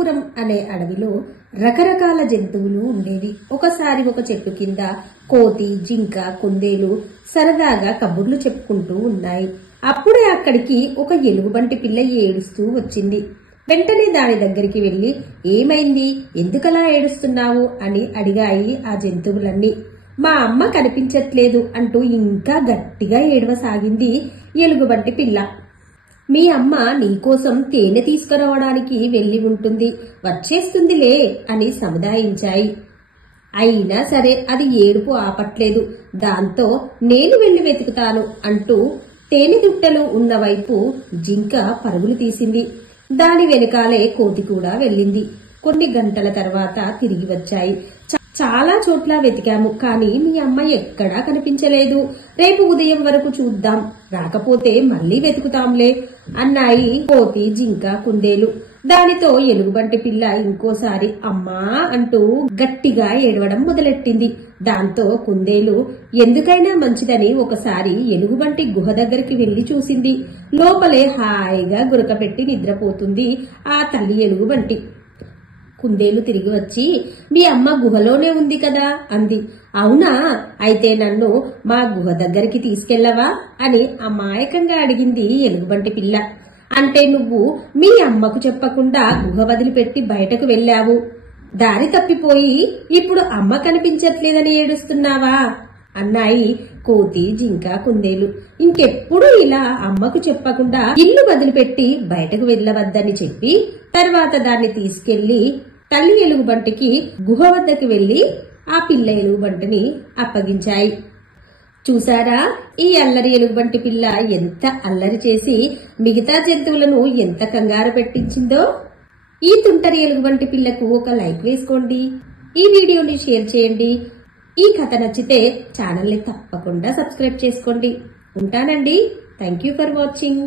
రామాపురం అనే అడవిలో రకరకాల జంతువులు ఉండేవి. ఒకసారి ఒక చెట్టు కింద కోతి, జింక, కుందేలు సరదాగా కబుర్లు చెప్పుకుంటూ ఉన్నాయి. అప్పుడే అక్కడికి ఒక ఎలుగుబంటి పిల్ల ఏడుస్తూ వచ్చింది. వెంటనే దాని దగ్గరికి వెళ్లి, ఏమైంది, ఎందుకలా ఏడుస్తున్నావు అని అడిగాయి ఆ జంతువులన్నీ. మా అమ్మ కనిపించట్లేదు అంటూ ఇంకా గట్టిగా ఏడవసాగింది ఎలుగుబంటి పిల్ల. మీ అమ్మ నీకోసం తేనె తీసుకురావడానికి వెళ్లి ఉంటుంది, వచ్చేస్తుందిలే అని సముదాయించాయి. అయినా సరే అది ఏడుపు ఆపట్లేదు. దాంతో నేను వెళ్లి వెతుకుతాను అంటూ తేనె దుట్టెలు ఉన్న వైపు జింక పరుగులు తీసింది. దాని వెనకాలే కోతి కూడా వెళ్ళింది. కొన్ని గంటల తర్వాత తిరిగి వచ్చాయి. చాలా చోట్ల వెతికాము, కానీ మీ అమ్మ ఎక్కడా కనిపించలేదు. రేపు ఉదయం వరకు చూద్దాం, రాకపోతే మళ్లీ వెతుకుతాంలే అన్నాయి కోతి, జింక, కుందేలు. దానితో ఎలుగుబంటి పిల్ల ఇంకోసారి అమ్మా అంటూ గట్టిగా ఏడవడం మొదలెట్టింది. దాంతో కుందేలు ఎందుకైనా మంచిదని ఒకసారి ఎలుగుబంటి గుహ దగ్గరికి వెళ్లి చూసింది. లోపలే హాయిగా గురకపెట్టి నిద్రపోతుంది ఆ తల్లి ఎలుగుబంటి. కుందేలు తిరిగి వచ్చి, మీ అమ్మ గుహలోనే ఉంది కదా అంది. అవునా, అయితే నన్ను మా గుహ దగ్గరికి తీసుకెళ్లవా అని అమాయకంగా అడిగింది ఎలుగుబంటి పిల్ల. అంటే నువ్వు మీ అమ్మకు చెప్పకుండా గుహ వదిలిపెట్టి బయటకు వెళ్లావు, దారి తప్పిపోయి ఇప్పుడు అమ్మ కనిపించట్లేదని ఏడుస్తున్నావా అన్నాయి కోతి, జింక, కుందేలు. ఇంకెప్పుడు ఇలా అమ్మకు చెప్పకుండా ఇల్లు వదిలిపెట్టి బయటకు వెళ్లవద్దని చెప్పి తర్వాత దాన్ని తీసుకెళ్లి తల్లి ఎలుగుబంటికి గుహ వద్దకు వెళ్లి ఆ పిల్ల ఎలుగుబంటిని అప్పగించాయి. చూసారా, ఈ అల్లరి ఎలుగుబంటి పిల్ల ఎంత అల్లరి చేసి మిగతా జంతువులను ఎంత కంగారు పెట్టించిందో. ఈ తుంటరి ఎలుగుబంటి పిల్లకు ఒక లైక్ వేసుకోండి, ఈ వీడియోని షేర్ చేయండి. ఈ కథ నచ్చితే ఛానల్ని తప్పకుండా సబ్స్క్రైబ్ చేసుకోండి. ఉంటానండి. Thank you for watching.